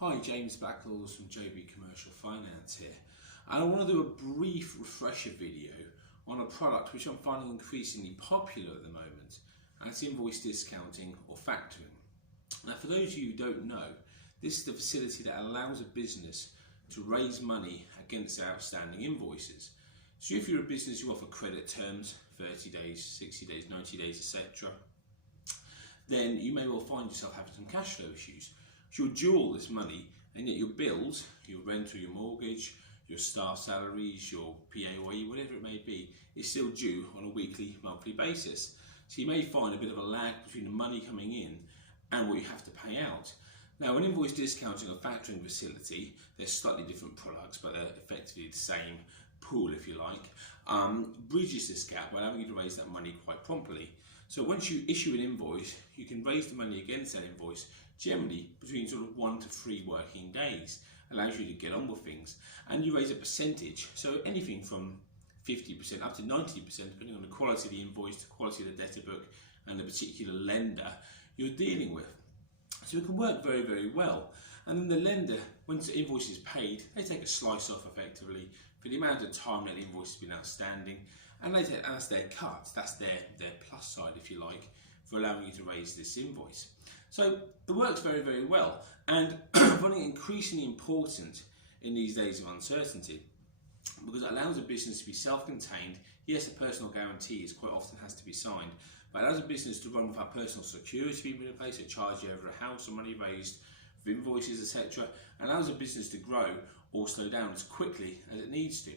Hi, James Blacklaws from JB Commercial Finance here, and I want to do a brief refresher video on a product which I'm finding increasingly popular at the moment, and it's invoice discounting or factoring. Now, for those of you who don't know, this is the facility that allows a business to raise money against outstanding invoices. So if you're a business who offer credit terms, 30 days, 60 days, 90 days, etc., then you may well find yourself having some cash flow issues. So you'll due all this money, and yet your bills, your rent or your mortgage, your staff salaries, your PAYE, whatever it may be, is still due on a weekly, monthly basis. So you may find a bit of a lag between the money coming in and what you have to pay out. Now, an invoice discounting or factoring facility, they're slightly different products, but they're effectively the same pool, if you like, bridges this gap by allowing you to raise that money quite promptly. So once you issue an invoice, you can raise the money against that invoice generally between sort of 1 to 3 working days. Allows you to get on with things, and you raise a percentage, so anything from 50% up to 90%, depending on the quality of the invoice, the quality of the debtor book, and the particular lender you're dealing with. So it can work very, very well. And then the lender, once the invoice is paid, they take a slice off effectively for the amount of time that the invoice has been outstanding, and that's their cut, that's their plus side, if you like, for allowing you to raise this invoice. So it works very, very well, and I'm finding it increasingly important in these days of uncertainty, because it allows a business to be self-contained. Yes, a personal guarantee is quite often has to be signed, but it allows a business to run without personal security being put in place, a charge over a house or money raised for invoices, etc. And allows a business to grow or slow down as quickly as it needs to.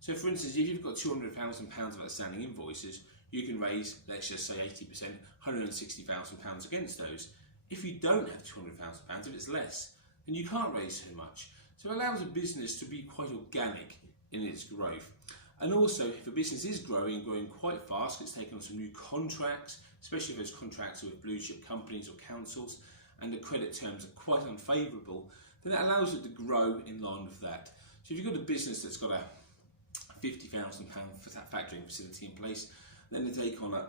So for instance, if you've got £200,000 of outstanding invoices, you can raise, let's just say 80%, £160,000 against those. If you don't have £200,000, if it's less, then you can't raise so much. So it allows a business to be quite organic in its growth. And also, if a business is growing quite fast, it's taken on some new contracts, especially if those contracts are with blue chip companies or councils, and the credit terms are quite unfavourable, then that allows it to grow in line with that. So if you've got a business that's got a £50,000 factoring facility in place, then they take on a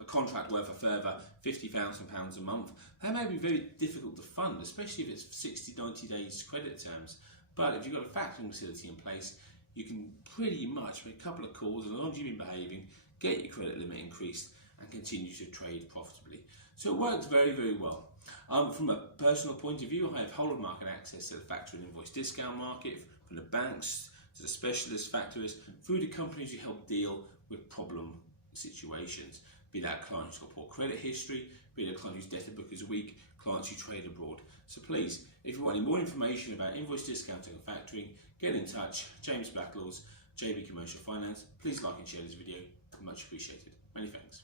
a contract worth a further £50,000 a month. That may be very difficult to fund, especially if it's 60, 90 days credit terms. But if you've got a factoring facility in place, you can pretty much make a couple of calls, as long as you've been behaving, get your credit limit increased and continue to trade profitably. So it works very, very well. From a personal point of view, I have whole of market access to the factoring invoice discount market, from the banks to the specialist factorers, through the companies who help deal with problem situations, be that clients who've got poor credit history, be that client whose debtor book is weak, clients who trade abroad. So please, if you want any more information about invoice discounting and factoring, get in touch. James Blacklaws, JB Commercial Finance. Please like and share this video, much appreciated. Many thanks.